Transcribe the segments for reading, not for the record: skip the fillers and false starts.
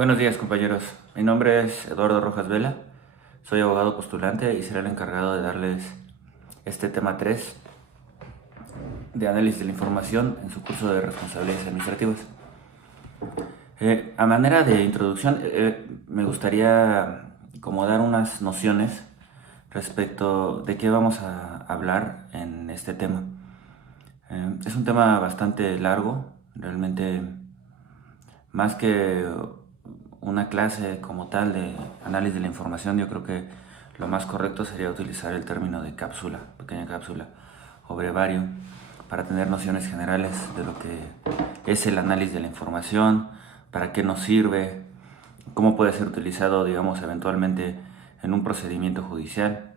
Buenos días, compañeros. Mi nombre es Eduardo Rojas Vela. Soy abogado postulante y seré el encargado de darles este tema 3 de análisis de la información en su curso de responsabilidades administrativas. A manera de introducción, me gustaría como dar unas nociones respecto de qué vamos a hablar en este tema. Es un tema bastante largo, realmente más que una clase como tal de análisis de la información. Yo creo que lo más correcto sería utilizar el término de cápsula, pequeña cápsula o brevario, para tener nociones generales de lo que es el análisis de la información, para qué nos sirve, cómo puede ser utilizado, digamos, eventualmente en un procedimiento judicial,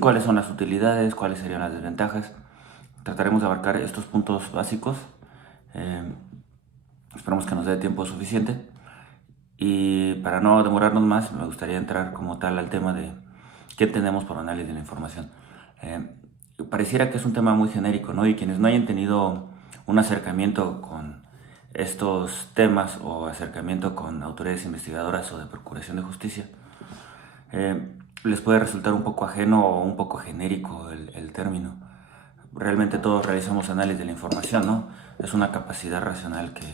cuáles son las utilidades, cuáles serían las desventajas. Trataremos de abarcar estos puntos básicos. Eh, Esperamos que nos dé tiempo suficiente. Y para no demorarnos más, me gustaría entrar como tal al tema de qué entendemos por análisis de la información. Pareciera que es un tema muy genérico, ¿no? Y quienes no hayan tenido un acercamiento con estos temas o acercamiento con autoridades investigadoras o de procuración de justicia, les puede resultar un poco ajeno o un poco genérico el término. Realmente todos realizamos análisis de la información, ¿no? Es una capacidad racional que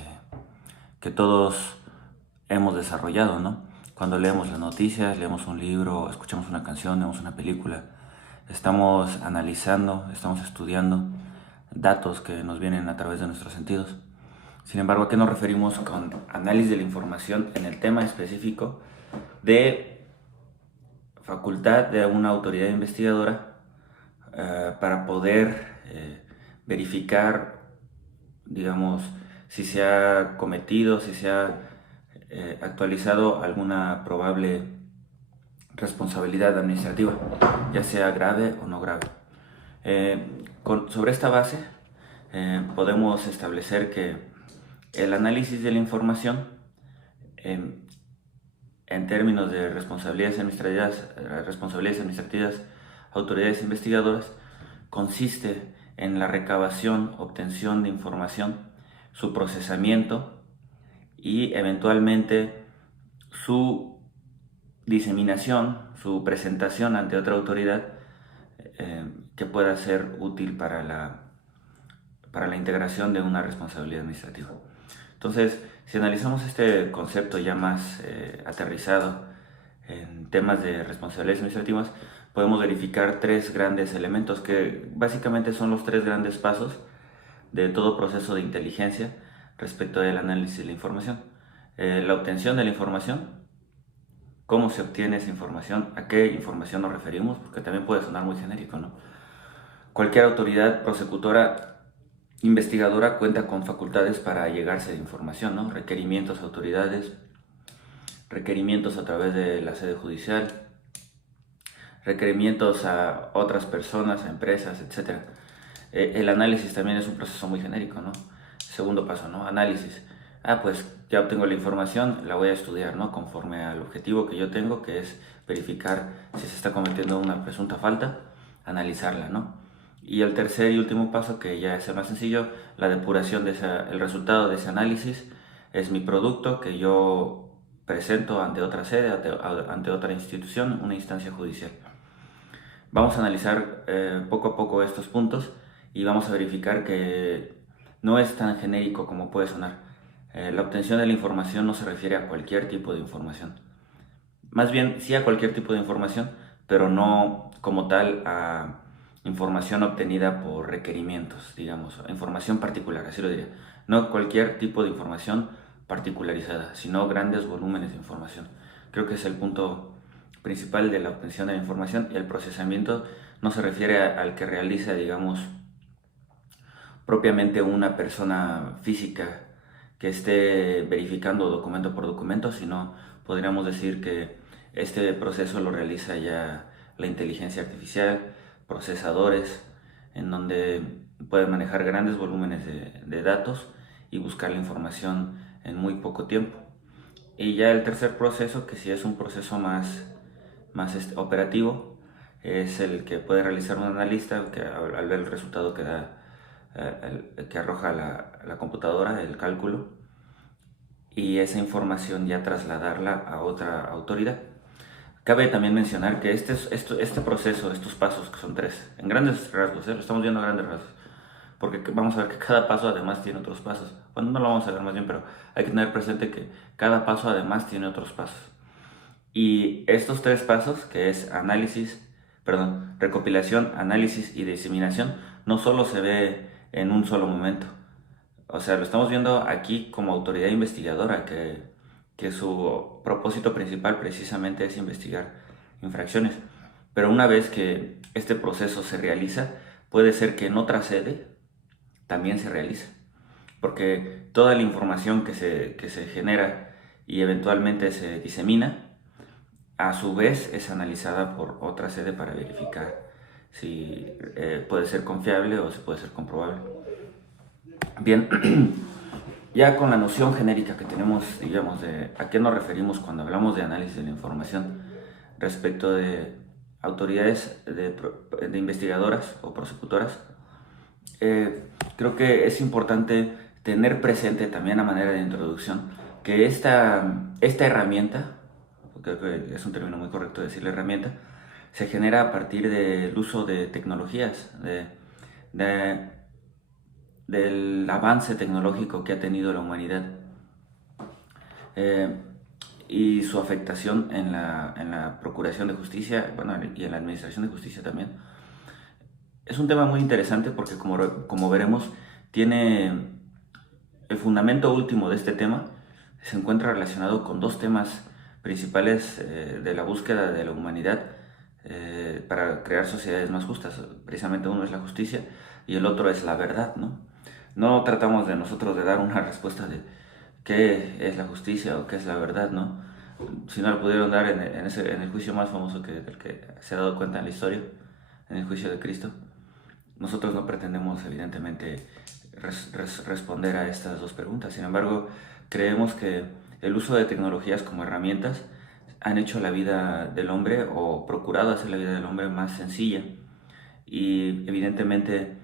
todos hemos desarrollado, ¿no? Cuando leemos las noticias, leemos un libro, escuchamos una canción, vemos una película, estamos analizando, estamos estudiando datos que nos vienen a través de nuestros sentidos. Sin embargo, ¿a qué nos referimos con análisis de la información en el tema específico de facultad de una autoridad investigadora para poder verificar, digamos, si se ha cometido, si se ha actualizado alguna probable responsabilidad administrativa, ya sea grave o no grave? Sobre esta base podemos establecer que el análisis de la información en términos de responsabilidades administrativas, autoridades investigadoras, consiste en la recabación, obtención de información, su procesamiento y eventualmente su diseminación, su presentación ante otra autoridad que pueda ser útil para la integración de una responsabilidad administrativa. Entonces, si analizamos este concepto ya más aterrizado en temas de responsabilidades administrativas, podemos verificar tres grandes elementos que básicamente son los tres grandes pasos de todo proceso de inteligencia respecto del análisis de la información. La obtención de la información, cómo se obtiene esa información, a qué información nos referimos, porque también puede sonar muy genérico, ¿no? Cualquier autoridad prosecutora investigadora cuenta con facultades para llegarse de información, ¿no? Requerimientos a autoridades, requerimientos a través de la sede judicial, requerimientos a otras personas, a empresas, etc. El análisis también es un proceso muy genérico, ¿no? Segundo paso, ¿no? Análisis. Pues ya obtengo la información, la voy a estudiar, ¿no? Conforme al objetivo que yo tengo, que es verificar si se está cometiendo una presunta falta, analizarla, ¿no? Y el tercer y último paso, que ya es el más sencillo, la depuración el resultado de ese análisis es mi producto que yo presento ante otra sede, ante otra institución, una instancia judicial. Vamos a analizar poco a poco estos puntos y vamos a verificar que no es tan genérico como puede sonar. La obtención de la información no se refiere a cualquier tipo de información. Más bien, sí a cualquier tipo de información, pero no como tal a información obtenida por requerimientos, digamos, información particular, así lo diría. No cualquier tipo de información particularizada, sino grandes volúmenes de información. Creo que es el punto principal de la obtención de la información, y el procesamiento no se refiere al que realiza, digamos, propiamente una persona física que esté verificando documento por documento, sino podríamos decir que este proceso lo realiza ya la inteligencia artificial, procesadores, en donde pueden manejar grandes volúmenes de datos y buscar la información en muy poco tiempo. Y ya el tercer proceso, que sí es un proceso más operativo, es el que puede realizar un analista que al ver el resultado que da, que arroja la computadora, el cálculo, y esa información ya trasladarla a otra autoridad. Cabe también mencionar que este proceso, estos pasos, que son tres, en grandes rasgos, lo estamos viendo a grandes rasgos, porque vamos a ver que cada paso además tiene otros pasos. Bueno, no lo vamos a ver más bien, pero hay que tener presente que cada paso además tiene otros pasos. Y estos tres pasos, que es recopilación, análisis y diseminación, no solo se ve en un solo momento. O sea, lo estamos viendo aquí como autoridad investigadora, que su propósito principal precisamente es investigar infracciones. Pero una vez que este proceso se realiza, puede ser que en otra sede también se realice. Porque toda la información que se genera y eventualmente se disemina, a su vez es analizada por otra sede para verificar si puede ser confiable o si puede ser comprobable. Bien, ya con la noción genérica que tenemos, digamos, de a qué nos referimos cuando hablamos de análisis de la información respecto de autoridades de investigadoras o prosecutoras, creo que es importante tener presente también a manera de introducción que esta herramienta, creo que es un término muy correcto decirle herramienta, se genera a partir del uso de tecnologías, del avance tecnológico que ha tenido la humanidad y su afectación en la procuración de justicia, bueno, y en la administración de justicia también. Es un tema muy interesante porque, como veremos, tiene el fundamento último de este tema, se encuentra relacionado con dos temas principales de la búsqueda de la humanidad para crear sociedades más justas. Precisamente uno es la justicia y el otro es la verdad, ¿no? No tratamos de nosotros de dar una respuesta de qué es la justicia o qué es la verdad, ¿no? Si no lo pudieron dar en el juicio más famoso del que se ha dado cuenta en la historia, en el juicio de Cristo. Nosotros no pretendemos, evidentemente, responder a estas dos preguntas. Sin embargo, creemos que el uso de tecnologías como herramientas han hecho la vida del hombre o procurado hacer la vida del hombre más sencilla. Y evidentemente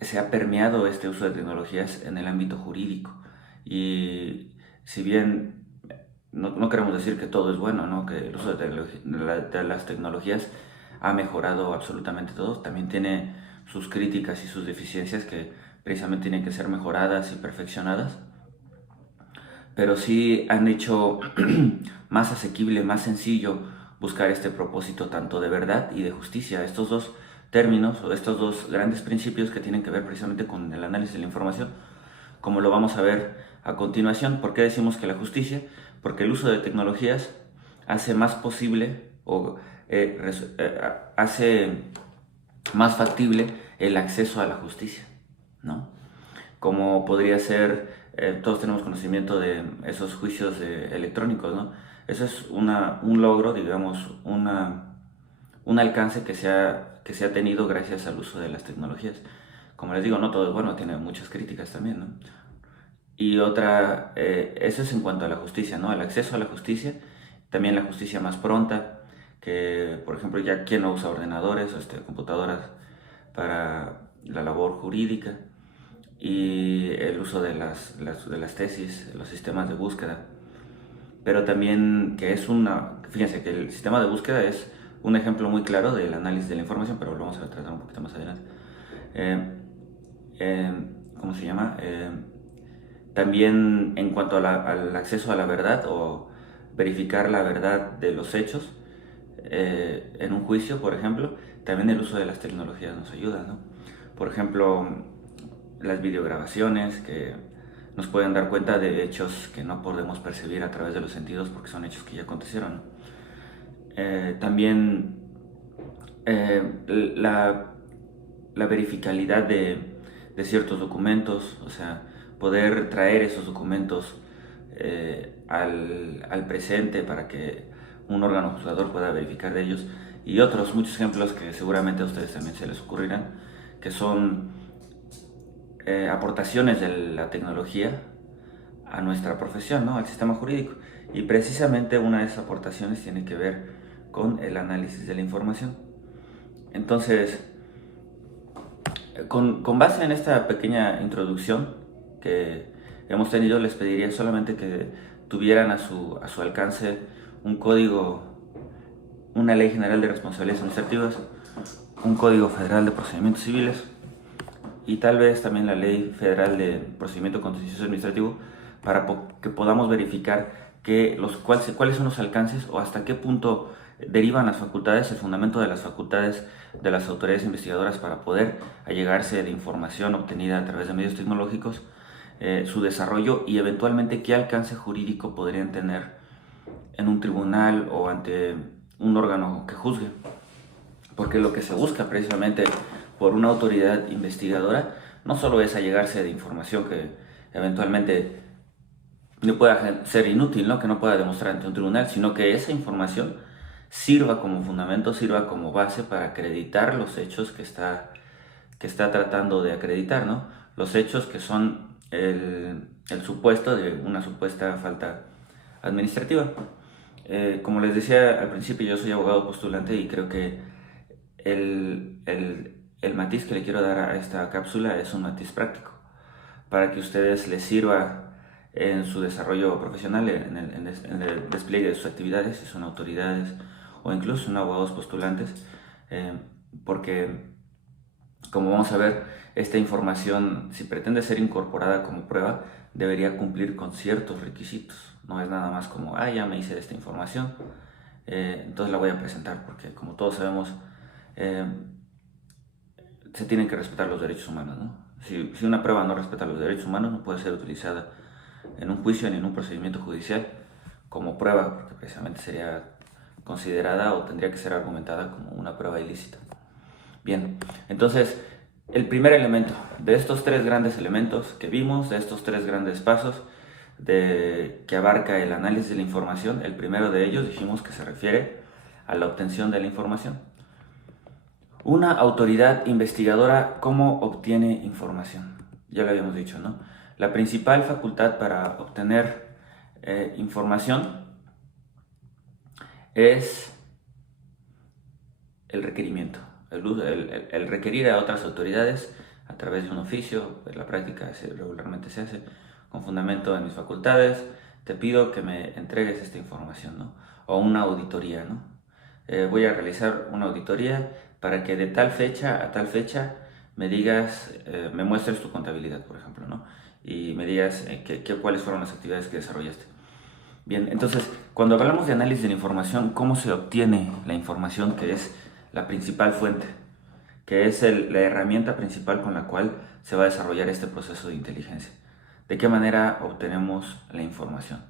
se ha permeado este uso de tecnologías en el ámbito jurídico. Y si bien no queremos decir que todo es bueno, ¿no? Que el uso de las tecnologías ha mejorado absolutamente todo, también tiene sus críticas y sus deficiencias que precisamente tienen que ser mejoradas y perfeccionadas, pero sí han hecho más asequible, más sencillo buscar este propósito tanto de verdad y de justicia. Estos dos términos o estos dos grandes principios que tienen que ver precisamente con el análisis de la información, como lo vamos a ver a continuación. ¿Por qué decimos que la justicia? Porque el uso de tecnologías hace más posible o hace más factible el acceso a la justicia, ¿no? Como podría ser, todos tenemos conocimiento de esos juicios electrónicos, ¿no? Eso es un logro, digamos, un alcance que se ha tenido gracias al uso de las tecnologías. Como les digo, no todo es bueno, tiene muchas críticas también, ¿no? Y otra, eso es en cuanto a la justicia, ¿no? El acceso a la justicia, también la justicia más pronta, que por ejemplo ya quien no usa ordenadores o computadoras para la labor jurídica, y el uso de las tesis, los sistemas de búsqueda. Pero también fíjense que el sistema de búsqueda es un ejemplo muy claro del análisis de la información, pero lo vamos a tratar un poquito más adelante. ¿Cómo se llama? También en cuanto al acceso a la verdad o verificar la verdad de los hechos en un juicio, por ejemplo, también el uso de las tecnologías nos ayuda, ¿no? Por ejemplo, las videograbaciones que nos pueden dar cuenta de hechos que no podemos percibir a través de los sentidos porque son hechos que ya acontecieron, ¿no? También la verificabilidad de ciertos documentos, o sea, poder traer esos documentos al presente para que un órgano juzgador pueda verificar de ellos, y otros muchos ejemplos que seguramente a ustedes también se les ocurrirán, que son aportaciones de la tecnología a nuestra profesión, ¿no? Al sistema jurídico. Y precisamente una de esas aportaciones tiene que ver con el análisis de la información. Entonces, con base en esta pequeña introducción que hemos tenido, les pediría solamente que tuvieran a su alcance un código, una ley general de responsabilidades administrativas, un código federal de procedimientos civiles y tal vez también la ley federal de procedimiento contencioso administrativo para que podamos verificar cuáles son los alcances o hasta qué punto derivan las facultades, el fundamento de las facultades de las autoridades investigadoras para poder allegarse de información obtenida a través de medios tecnológicos, su desarrollo y eventualmente qué alcance jurídico podrían tener en un tribunal o ante un órgano que juzgue. Porque lo que se busca precisamente por una autoridad investigadora no solo es allegarse de información que eventualmente no pueda ser inútil, ¿no? Que no pueda demostrar ante un tribunal, sino que esa información sirva como fundamento, sirva como base para acreditar los hechos que está tratando de acreditar, ¿no? Los hechos que son el supuesto de una supuesta falta administrativa. Como les decía al principio, yo soy abogado postulante y creo que el matiz que le quiero dar a esta cápsula es un matiz práctico, para que a ustedes les sirva en su desarrollo profesional, en el despliegue de sus actividades, si son autoridades o incluso son abogados postulantes, porque como vamos a ver, esta información, si pretende ser incorporada como prueba, debería cumplir con ciertos requisitos. No es nada más como, ya me hice de esta información, entonces la voy a presentar, porque como todos sabemos, se tienen que respetar los derechos humanos, ¿no? Si una prueba no respeta los derechos humanos, no puede ser utilizada en un juicio ni en un procedimiento judicial como prueba, porque precisamente sería considerada o tendría que ser argumentada como una prueba ilícita. Bien, entonces el primer elemento de estos tres grandes elementos que vimos, de estos tres grandes pasos que abarca el análisis de la información, el primero de ellos dijimos que se refiere a la obtención de la información. Una autoridad investigadora, ¿cómo obtiene información? Ya lo habíamos dicho, ¿no? La principal facultad para obtener información es el requerimiento, el requerir a otras autoridades a través de un oficio. En la práctica regularmente se hace con fundamento en mis facultades. Te pido que me entregues esta información, ¿no? O una auditoría, ¿no? Voy a realizar una auditoría para que de tal fecha a tal fecha me digas, me muestres tu contabilidad, por ejemplo, ¿no? Y me digas cuáles fueron las actividades que desarrollaste. Bien, entonces, cuando hablamos de análisis de la información, ¿cómo se obtiene la información, que es la principal fuente, que es la herramienta principal con la cual se va a desarrollar este proceso de inteligencia? ¿De qué manera obtenemos la información?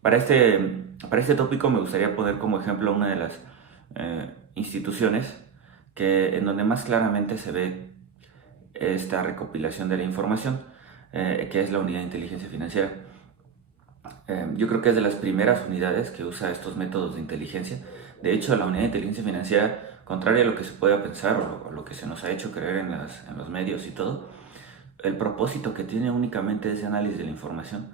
Para este tópico me gustaría poner como ejemplo una de las instituciones en donde más claramente se ve esta recopilación de la información, que es la Unidad de Inteligencia Financiera. Yo creo que es de las primeras unidades que usa estos métodos de inteligencia. De hecho, la Unidad de Inteligencia Financiera, contrario a lo que se pueda pensar o lo que se nos ha hecho creer en los medios y todo, el propósito que tiene únicamente es de análisis de la información.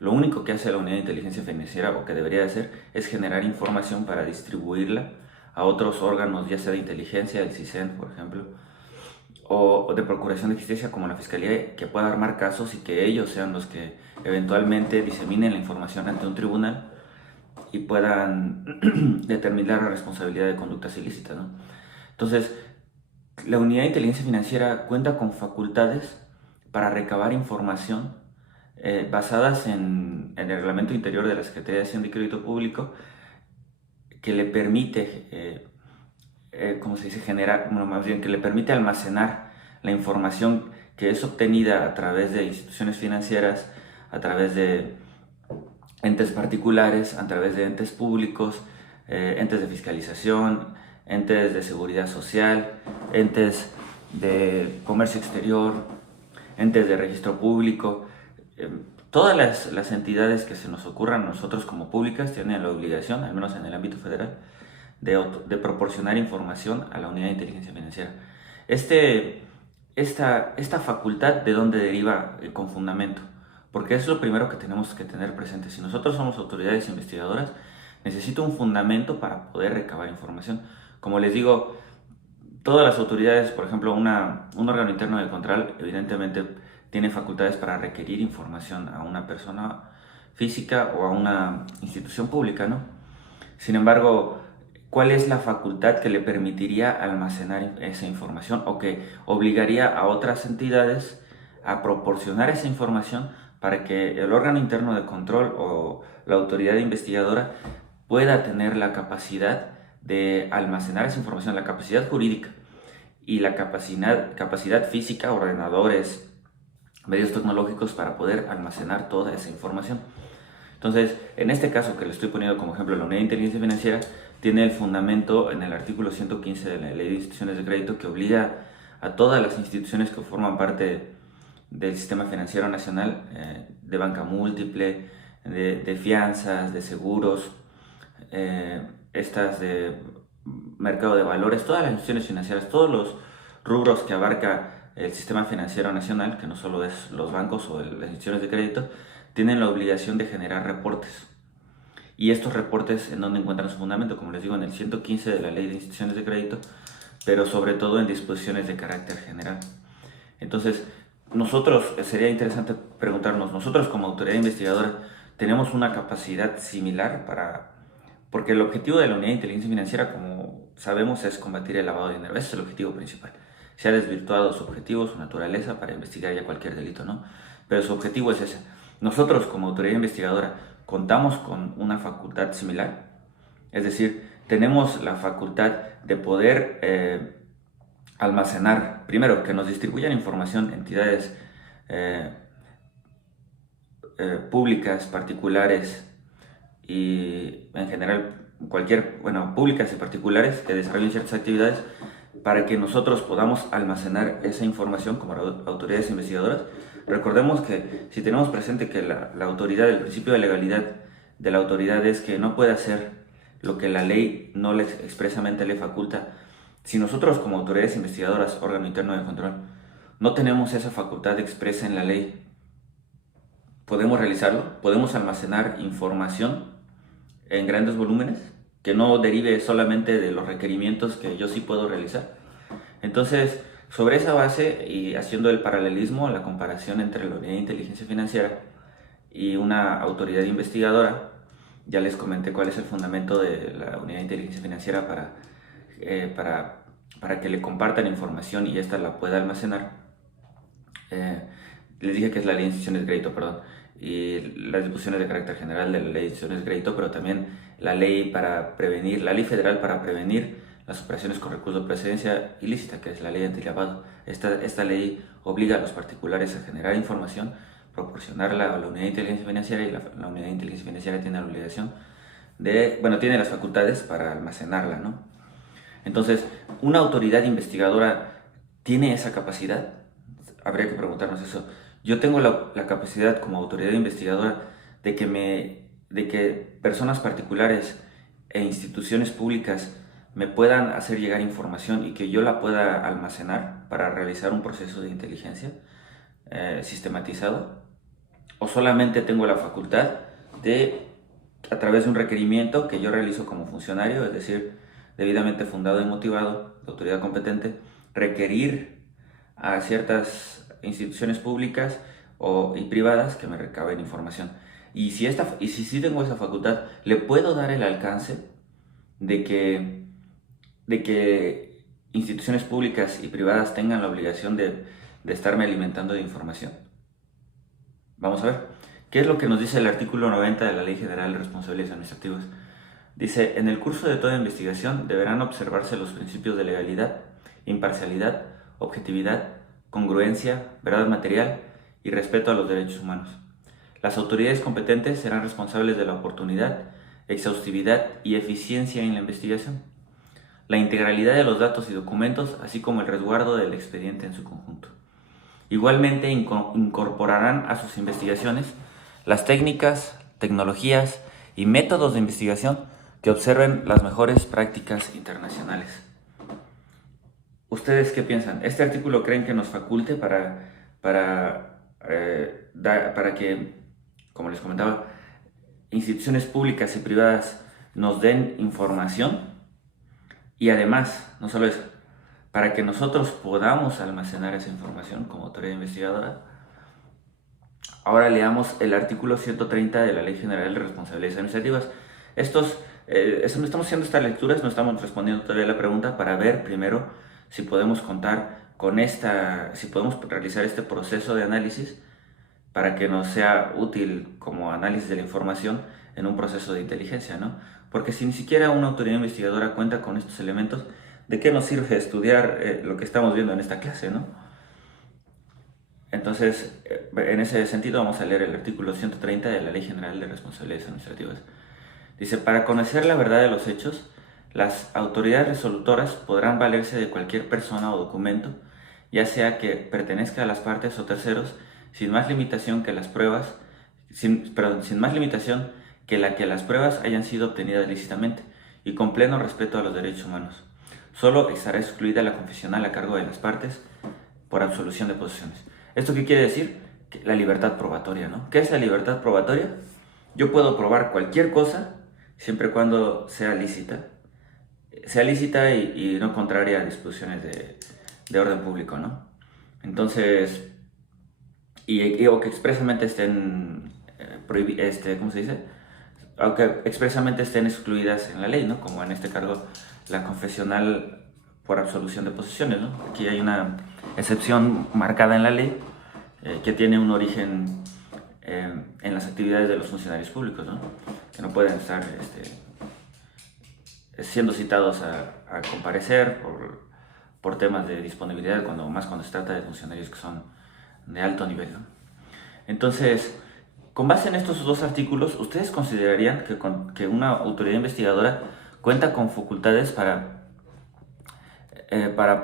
Lo único que hace la Unidad de Inteligencia Financiera, o que debería hacer, es generar información para distribuirla a otros órganos, ya sea de inteligencia, el CISEN, por ejemplo, o de procuración de justicia como la Fiscalía, que pueda armar casos y que ellos sean los que eventualmente diseminen la información ante un tribunal y puedan determinar la responsabilidad de conductas ilícitas, ¿no? Entonces, la Unidad de Inteligencia Financiera cuenta con facultades para recabar información basadas en el reglamento interior de la Secretaría de Hacienda y Crédito Público, que le permite ¿cómo se dice? Que le permite almacenar la información que es obtenida a través de instituciones financieras, a través de entes particulares, a través de entes públicos, entes de fiscalización, entes de seguridad social, entes de comercio exterior, entes de registro público. Todas las entidades que se nos ocurran a nosotros como públicas tienen la obligación, al menos en el ámbito federal, de proporcionar información a la Unidad de Inteligencia Financiera. Esta facultad, ¿de dónde deriva con fundamento? Porque es lo primero que tenemos que tener presente. Si nosotros somos autoridades investigadoras, necesito un fundamento para poder recabar información. Como les digo, todas las autoridades, por ejemplo, un órgano interno de control, evidentemente tiene facultades para requerir información a una persona física o a una institución pública, ¿no? Sin embargo, ¿cuál es la facultad que le permitiría almacenar esa información o que obligaría a otras entidades a proporcionar esa información para que el órgano interno de control o la autoridad investigadora pueda tener la capacidad de almacenar esa información, la capacidad jurídica y la capacidad física, ordenadores, medios tecnológicos para poder almacenar toda esa información? Entonces, en este caso que le estoy poniendo como ejemplo, la Unidad de Inteligencia Financiera tiene el fundamento en el artículo 115 de la Ley de Instituciones de Crédito, que obliga a todas las instituciones que forman parte del sistema financiero nacional, de banca múltiple, de fianzas, de seguros, estas de mercado de valores, todas las instituciones financieras, todos los rubros que abarca el sistema financiero nacional, que no solo es los bancos o las instituciones de crédito, tienen la obligación de generar reportes. Y estos reportes, ¿en dónde encuentran su fundamento? Como les digo, en el 115 de la Ley de Instituciones de Crédito, pero sobre todo en disposiciones de carácter general. Entonces, sería interesante preguntarnos, nosotros como autoridad investigadora, ¿tenemos una capacidad similar porque el objetivo de la Unidad de Inteligencia Financiera, como sabemos, es combatir el lavado de dinero? Ese es el objetivo principal. Se ha desvirtuado su objetivo, su naturaleza, para investigar ya cualquier delito, ¿no? Pero su objetivo es ese. Nosotros como autoridad investigadora contamos con una facultad similar, es decir, tenemos la facultad de poder almacenar, primero, que nos distribuyan información entidades públicas, particulares y en general públicas y particulares que desarrollen ciertas actividades, para que nosotros podamos almacenar esa información como autoridades investigadoras. Recordemos que si tenemos presente que la autoridad, el principio de legalidad de la autoridad es que no puede hacer lo que la ley no expresamente le faculta, si nosotros como autoridades investigadoras, órgano interno de control, no tenemos esa facultad expresa en la ley, podemos realizarlo, podemos almacenar información en grandes volúmenes que no derive solamente de los requerimientos que yo sí puedo realizar. Entonces, sobre esa base y haciendo el paralelismo, la comparación entre la Unidad de Inteligencia Financiera y una autoridad investigadora, ya les comenté cuál es el fundamento de la Unidad de Inteligencia Financiera para que le compartan información y ésta la pueda almacenar. Les dije que es la Ley de Instituciones de Crédito, perdón, y las disposiciones de carácter general de la Ley de Instituciones de Crédito, pero también la ley federal para prevenir las operaciones con recursos de procedencia ilícita, que es la ley antilavado. Esta ley obliga a los particulares a generar información, proporcionarla a la Unidad de Inteligencia Financiera, y la Unidad de Inteligencia Financiera tiene la obligación tiene las facultades para almacenarla, ¿no? Entonces, ¿una autoridad investigadora tiene esa capacidad? Habría que preguntarnos eso. Yo tengo la capacidad como autoridad investigadora de que personas particulares e instituciones públicas me puedan hacer llegar información y que yo la pueda almacenar para realizar un proceso de inteligencia sistematizado, o solamente tengo la facultad de, a través de un requerimiento que yo realizo como funcionario, es decir, debidamente fundado y motivado, de autoridad competente, requerir a ciertas instituciones públicas y privadas que me recaben información. Y si sí tengo esa facultad, le puedo dar el alcance de que instituciones públicas y privadas tengan la obligación de estarme alimentando de información. Vamos a ver, ¿qué es lo que nos dice el artículo 90 de la Ley General de Responsabilidades Administrativas? Dice, en el curso de toda investigación deberán observarse los principios de legalidad, imparcialidad, objetividad, congruencia, verdad material y respeto a los derechos humanos. Las autoridades competentes serán responsables de la oportunidad, exhaustividad y eficiencia en la investigación, la integralidad de los datos y documentos, así como el resguardo del expediente en su conjunto. Igualmente incorporarán a sus investigaciones las técnicas, tecnologías y métodos de investigación que observen las mejores prácticas internacionales. ¿Ustedes qué piensan? ¿Este artículo creen que nos faculte para que, como les comentaba, instituciones públicas y privadas nos den información? Y además, no solo eso, para que nosotros podamos almacenar esa información como autoridad investigadora, Ahora leamos el artículo 130 de la Ley General de Responsabilidades Administrativas. Estamos haciendo estas lecturas, no estamos respondiendo todavía la pregunta para ver primero si podemos contar con si podemos realizar este proceso de análisis para que nos sea útil como análisis de la información en un proceso de inteligencia, ¿no? Porque si ni siquiera una autoridad investigadora cuenta con estos elementos, ¿de qué nos sirve estudiar lo que estamos viendo en esta clase, ¿no? Entonces, en ese sentido vamos a leer el artículo 130 de la Ley General de Responsabilidades Administrativas. Dice, para conocer la verdad de los hechos, las autoridades resolutoras podrán valerse de cualquier persona o documento, ya sea que pertenezca a las partes o terceros, sin más limitación que las pruebas, sin más limitación que la que las pruebas hayan sido obtenidas lícitamente y con pleno respeto a los derechos humanos. Solo estará excluida la confesional a cargo de las partes por absolución de posesiones. ¿Esto qué quiere decir? La libertad probatoria, ¿no? ¿Qué es la libertad probatoria? Yo puedo probar cualquier cosa siempre y cuando sea lícita. Sea lícita y no contraria a disposiciones de orden público, ¿no? Entonces, o que expresamente estén ¿cómo se dice? Aunque expresamente estén excluidas en la ley, ¿no? Como en este caso la confesional por absolución de posesiones, ¿no? Aquí hay una excepción marcada en la ley que tiene un origen en las actividades de los funcionarios públicos, ¿no? Que no pueden estar siendo citados a comparecer por temas de disponibilidad, cuando se trata de funcionarios que son de alto nivel, ¿no? Entonces, con base en estos dos artículos, ¿ustedes considerarían que una autoridad investigadora cuenta con facultades para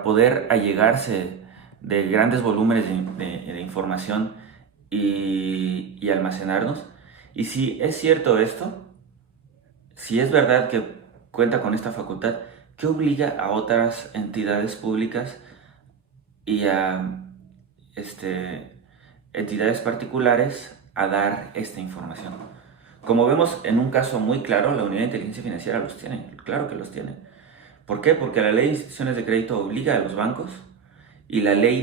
poder allegarse de grandes volúmenes de información y almacenarnos? Y si es cierto esto, si es verdad que cuenta con esta facultad, ¿qué obliga a otras entidades públicas y a entidades particulares a dar esta información? Como vemos en un caso muy claro, la Unidad de Inteligencia Financiera los tiene, claro que los tiene. ¿Por qué? Porque la Ley de Instituciones de Crédito obliga a los bancos y la ley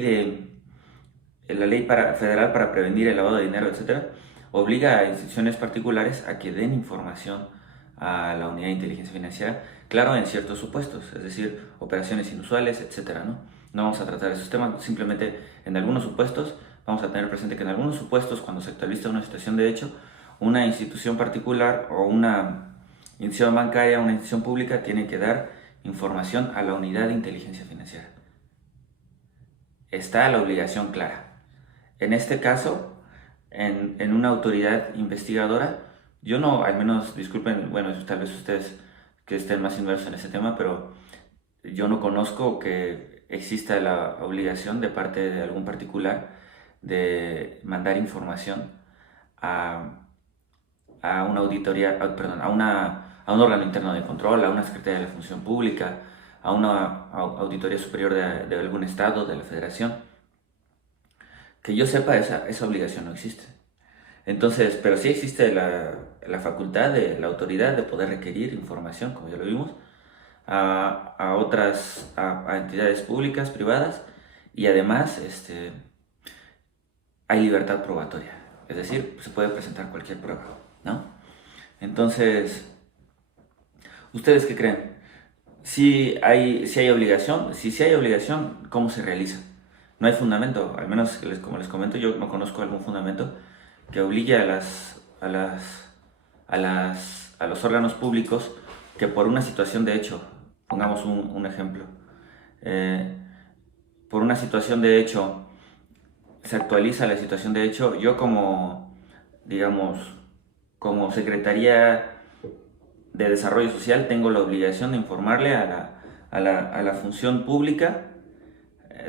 federal para prevenir el lavado de dinero, etcétera, obliga a instituciones particulares a que den información a la Unidad de Inteligencia Financiera, claro, en ciertos supuestos, es decir, operaciones inusuales, etcétera, ¿no? No vamos a tratar esos temas, simplemente en algunos supuestos vamos a tener presente que en algunos supuestos, cuando se actualiza una situación de hecho, una institución particular o una institución bancaria, una institución pública tiene que dar información a la Unidad de Inteligencia Financiera. Está la obligación clara. En este caso, en una autoridad investigadora, yo no, al menos, disculpen, bueno, tal vez ustedes que estén más inmersos en ese tema, pero yo no conozco que exista la obligación de parte de algún particular de mandar información a, a una auditoría, perdón, a un órgano interno de control, a una Secretaría de la Función Pública, a una auditoría superior de algún estado, de la federación. Que yo sepa, esa obligación no existe. Entonces, pero sí existe la facultad de la autoridad de poder requerir información, como ya lo vimos, a entidades públicas, privadas, y además hay libertad probatoria, es decir, se puede presentar cualquier prueba, ¿no? Entonces, ¿ustedes qué creen? Si hay obligación, si hay obligación, ¿cómo se realiza? No hay fundamento, al menos como les comento, yo no conozco algún fundamento que obligue a los órganos públicos que por una situación de hecho, pongamos un ejemplo, eh, por una situación de hecho se actualiza la situación de hecho, yo digamos, como Secretaría de Desarrollo Social tengo la obligación de informarle a la función pública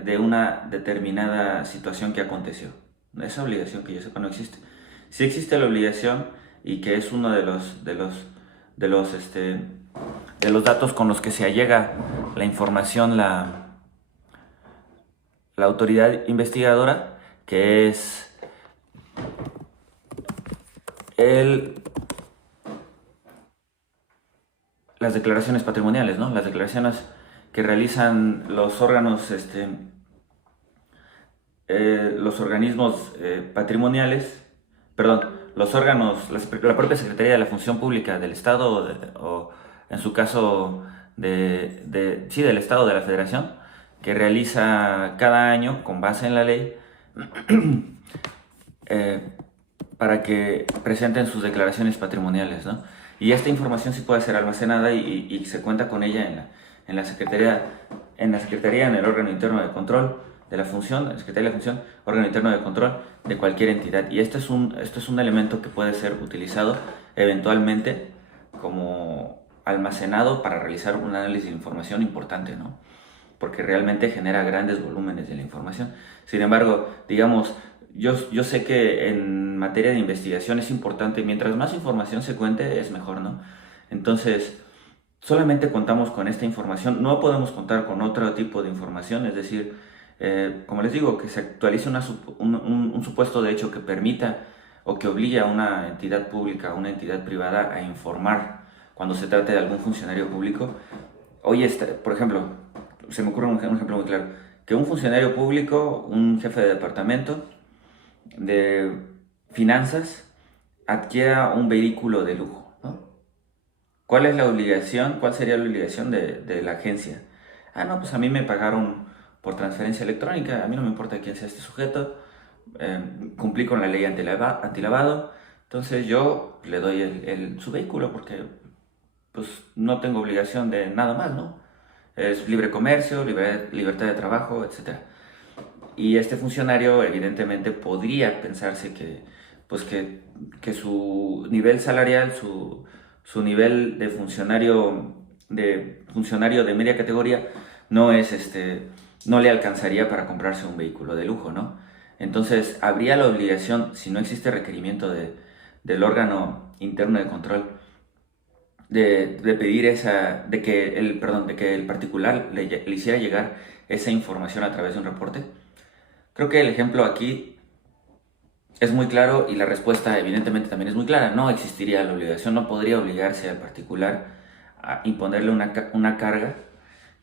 de una determinada situación que aconteció. Esa obligación que yo sepa no existe. Sí existe la obligación y que es uno de los datos con los que se allega la información la autoridad investigadora, que es las declaraciones patrimoniales, ¿no? Las declaraciones que realizan los órganos los organismos patrimoniales, perdón, los órganos, la propia Secretaría de la Función Pública del Estado o en su caso sí, del Estado de la Federación, que realiza cada año con base en la ley eh, para que presenten sus declaraciones patrimoniales, ¿no? Y esta información sí puede ser almacenada y se cuenta con ella en la Secretaría, en el órgano interno de control de la función, la Secretaría de la Función, órgano interno de control de cualquier entidad. Y esto es un elemento que puede ser utilizado eventualmente como almacenado para realizar un análisis de información importante, ¿no? Porque realmente genera grandes volúmenes de la información. Sin embargo, digamos, yo sé que en materia de investigación es importante, mientras más información se cuente, es mejor, ¿no? Entonces, solamente contamos con esta información, no podemos contar con otro tipo de información, es decir, como les digo, que se actualice un supuesto de hecho que permita o que obligue a una entidad pública, a una entidad privada a informar cuando se trate de algún funcionario público. Hoy, por ejemplo, se me ocurre un ejemplo muy claro, que un funcionario público, un jefe de departamento de finanzas, adquiera un vehículo de lujo, ¿no? ¿Cuál es la obligación? ¿Cuál sería la obligación de la agencia? Ah, no, pues a mí me pagaron por transferencia electrónica, a mí no me importa quién sea este sujeto, cumplí con la ley antilavado, entonces yo le doy su vehículo porque pues no tengo obligación de nada más, ¿no? Es libre comercio, libertad de trabajo, etcétera. Y este funcionario evidentemente podría pensarse pues que su nivel salarial, su nivel de funcionario de media categoría no es no le alcanzaría para comprarse un vehículo de lujo, ¿no? Entonces habría la obligación, si no existe requerimiento del órgano interno de control, de pedir de que el particular le hiciera llegar esa información a través de un reporte. Creo que el ejemplo aquí es muy claro y la respuesta evidentemente también es muy clara. No existiría la obligación, no podría obligarse al particular a imponerle una carga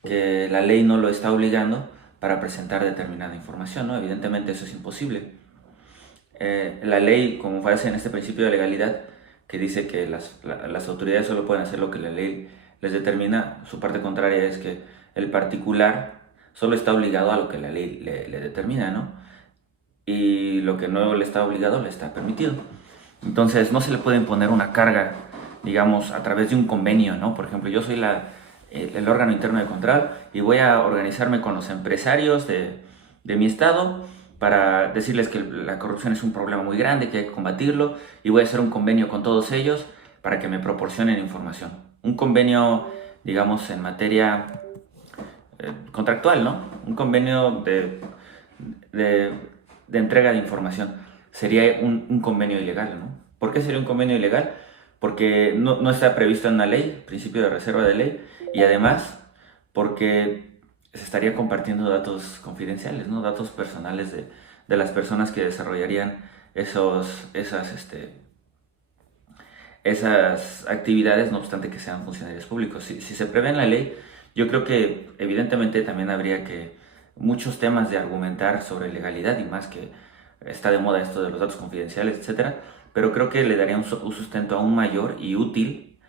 que la ley no lo está obligando para presentar determinada información, ¿no? Evidentemente eso es imposible. La ley, como base en este principio de legalidad, que dice que las autoridades solo pueden hacer lo que la ley les determina, su parte contraria es que el particular solo está obligado a lo que la ley le determina, ¿no? Y lo que no le está obligado le está permitido. Entonces no se le puede imponer una carga, digamos, a través de un convenio, ¿no? Por ejemplo, yo soy el órgano interno de control y voy a organizarme con los empresarios de mi estado para decirles que la corrupción es un problema muy grande, que hay que combatirlo, y voy a hacer un convenio con todos ellos para que me proporcionen información. Un convenio, digamos, en materia contractual, ¿no? Un convenio de, de entrega de información. Sería un convenio ilegal, ¿no? ¿Por qué sería un convenio ilegal? Porque no está previsto en una ley, principio de reserva de ley, y además porque se estaría compartiendo datos confidenciales, ¿no? Datos personales de las personas que desarrollarían esas actividades, no obstante que sean funcionarios públicos. Si se prevé en la ley, yo creo que evidentemente también habría que muchos temas de argumentar sobre legalidad y más que está de moda esto de los datos confidenciales, etcétera, pero creo que le daría un sustento aún mayor y útil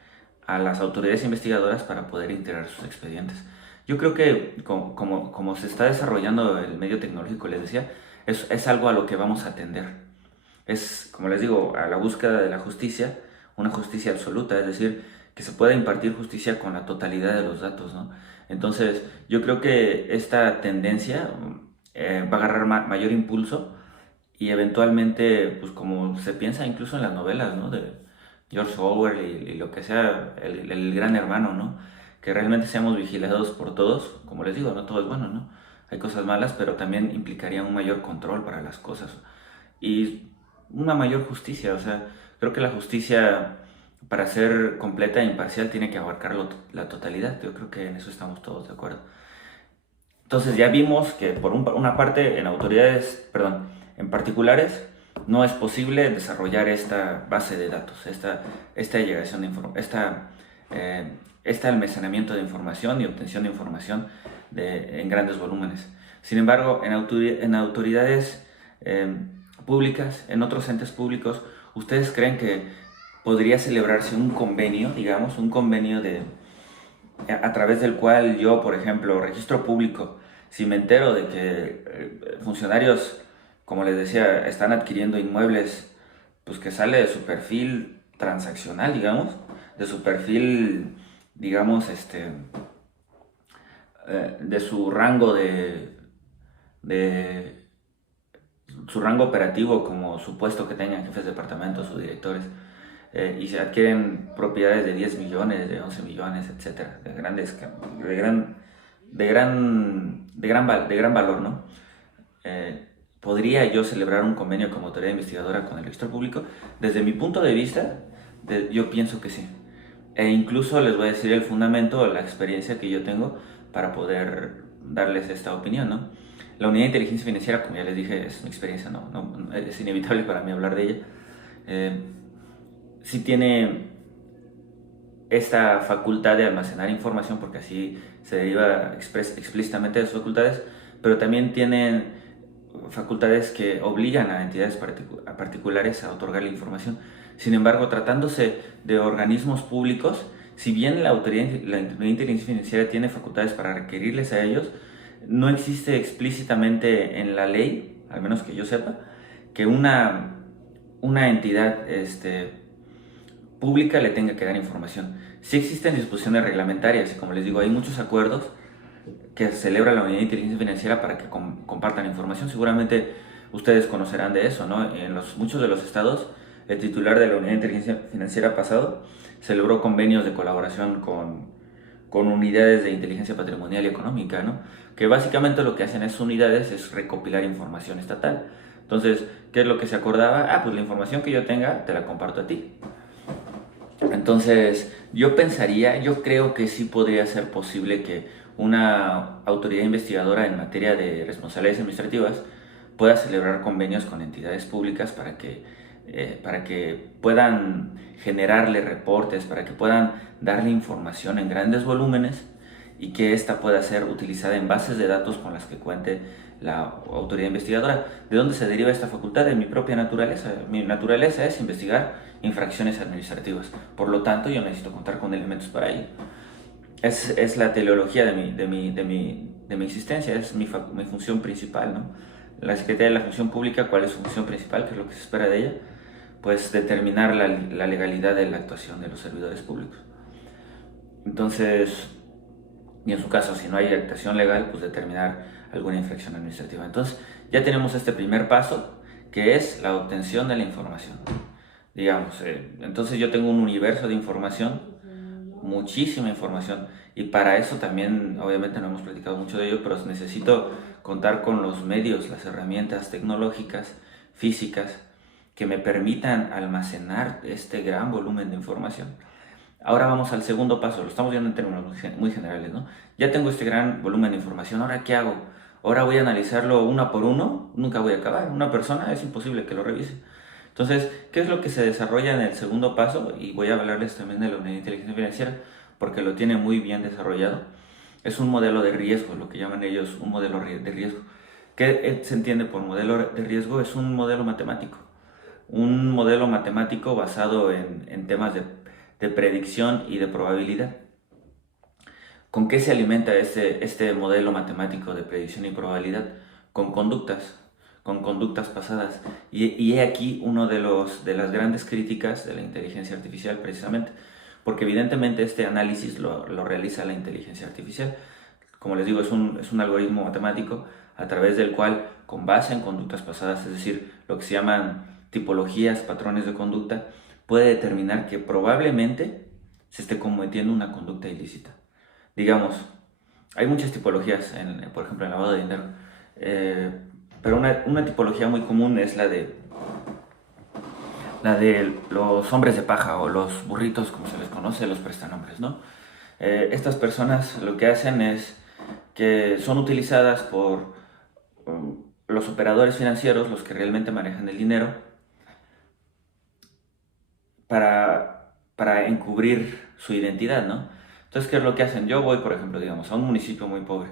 a las autoridades investigadoras para poder integrar sus expedientes. Yo creo que como se está desarrollando el medio tecnológico, les decía, es algo a lo que vamos a atender. Es, como les digo, a la búsqueda de la justicia, una justicia absoluta, es decir, que se pueda impartir justicia con la totalidad de los datos, ¿no? Entonces, yo creo que esta tendencia va a agarrar mayor impulso y eventualmente, pues como se piensa incluso en las novelas, ¿no? De George Orwell y lo que sea, el gran hermano, ¿no? Que realmente seamos vigilados por todos, como les digo, no todo es bueno, ¿no? Hay cosas malas, pero también implicaría un mayor control para las cosas y una mayor justicia, o sea, creo que la justicia para ser completa e imparcial tiene que abarcar la totalidad, yo creo que en eso estamos todos de acuerdo. Entonces ya vimos que por una parte en autoridades, perdón, en particulares no es posible desarrollar esta base de datos, esta llegación de este almacenamiento de información y obtención de información en grandes volúmenes. Sin embargo, en autoridades públicas, en otros entes públicos, ¿ustedes creen que podría celebrarse un convenio, digamos, un convenio a través del cual yo, por ejemplo, registro público, si me entero de que funcionarios, como les decía, están adquiriendo inmuebles, pues que sale de su perfil transaccional, digamos, de su perfil, digamos, de su rango de su rango operativo como supuesto que tengan jefes de departamentos o directores, y se adquieren propiedades de 10 millones, de 11 millones, etcétera, de grandes, de gran valor, ¿no? ¿Podría yo celebrar un convenio como autoridad investigadora con el registro público? Desde mi punto de vista, yo pienso que sí. E incluso les voy a decir el fundamento, la experiencia que yo tengo para poder darles esta opinión, ¿no? La unidad de inteligencia financiera, como ya les dije, es mi experiencia, es inevitable para mí hablar de ella. Eh, sí tiene esta facultad de almacenar información, porque así se deriva explícitamente de sus facultades, pero también tienen facultades que obligan a entidades particulares a otorgar la información. Sin embargo, tratándose de organismos públicos, si bien la inteligencia financiera tiene facultades para requerirles a ellos, no existe explícitamente en la ley, al menos que yo sepa, que una entidad pública le tenga que dar información. Sí existen disposiciones reglamentarias y, como les digo, hay muchos acuerdos que celebra la Unidad de Inteligencia Financiera para que compartan información. Seguramente ustedes conocerán de eso, ¿no? En muchos de los estados, el titular de la Unidad de Inteligencia Financiera pasado celebró convenios de colaboración con unidades de inteligencia patrimonial y económica, ¿no? Que básicamente lo que hacen esas unidades es recopilar información estatal. Entonces, ¿qué es lo que se acordaba? Pues la información que yo tenga te la comparto a ti. Entonces, yo creo que sí podría ser posible que una autoridad investigadora en materia de responsabilidades administrativas pueda celebrar convenios con entidades públicas para que puedan generarle reportes, para que puedan darle información en grandes volúmenes y que ésta pueda ser utilizada en bases de datos con las que cuente la autoridad investigadora. ¿De dónde se deriva esta facultad? De mi propia naturaleza. Mi naturaleza es investigar infracciones administrativas. Por lo tanto, yo necesito contar con elementos para ello. Es la teleología de mi existencia, es mi función principal, ¿no? La Secretaría de la Función Pública, ¿cuál es su función principal? ¿Qué es lo que se espera de ella? Pues determinar la legalidad de la actuación de los servidores públicos. Entonces, y en su caso, si no hay actuación legal, pues determinar alguna infracción administrativa. Entonces, ya tenemos este primer paso, que es la obtención de la información. Digamos, entonces yo tengo un universo de información, muchísima información, y para eso también, obviamente no hemos platicado mucho de ello, pero necesito contar con los medios, las herramientas tecnológicas, físicas, que me permitan almacenar este gran volumen de información. Ahora vamos al segundo paso, lo estamos viendo en términos muy generales, ¿no? Ya tengo este gran volumen de información, ¿ahora qué hago? Ahora voy a analizarlo uno por uno, nunca voy a acabar. Una persona es imposible que lo revise. Entonces, ¿qué es lo que se desarrolla en el segundo paso? Y voy a hablarles también de la unidad de inteligencia financiera, porque lo tiene muy bien desarrollado. Es un modelo de riesgo, lo que llaman ellos un modelo de riesgo. ¿Qué se entiende por modelo de riesgo? Es un modelo matemático. Un modelo matemático basado en temas de predicción y de probabilidad. ¿Con qué se alimenta este modelo matemático de predicción y probabilidad? Con conductas pasadas. Y he aquí uno de las grandes críticas de la inteligencia artificial, precisamente, porque evidentemente este análisis lo realiza la inteligencia artificial. Como les digo, es un algoritmo matemático a través del cual, con base en conductas pasadas, es decir, lo que se llaman tipologías, patrones de conducta, puede determinar que probablemente se esté cometiendo una conducta ilícita. Digamos, hay muchas tipologías, por ejemplo, en lavado de dinero, pero una tipología muy común es la de los hombres de paja o los burritos, como se les conoce, los prestanombres, ¿no? Estas personas lo que hacen es que son utilizadas por los operadores financieros, los que realmente manejan el dinero, para encubrir su identidad, ¿no? Entonces, ¿qué es lo que hacen? Yo voy, por ejemplo, digamos, a un municipio muy pobre.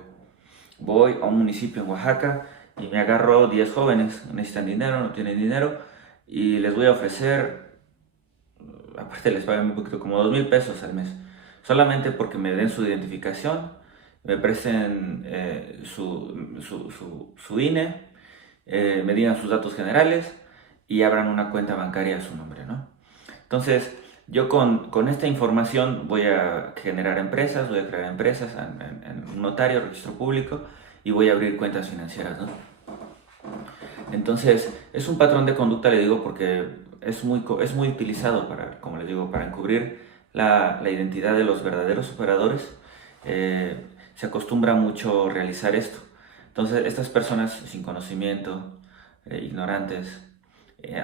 voy a un municipio en Oaxaca y me agarro 10 jóvenes, necesitan dinero, no tienen dinero, y les voy a ofrecer, aparte les pagan un poquito, como 2,000 pesos al mes, solamente porque me den su identificación, me presten su INE, me digan sus datos generales y abran una cuenta bancaria a su nombre, ¿no? Entonces, yo con esta información voy a generar empresas, voy a crear empresas en un notario, registro público, y voy a abrir cuentas financieras, ¿no? Entonces, es un patrón de conducta, le digo, porque es muy utilizado para, como les digo, para encubrir la identidad de los verdaderos operadores. Se acostumbra mucho realizar esto. Entonces, estas personas sin conocimiento, ignorantes,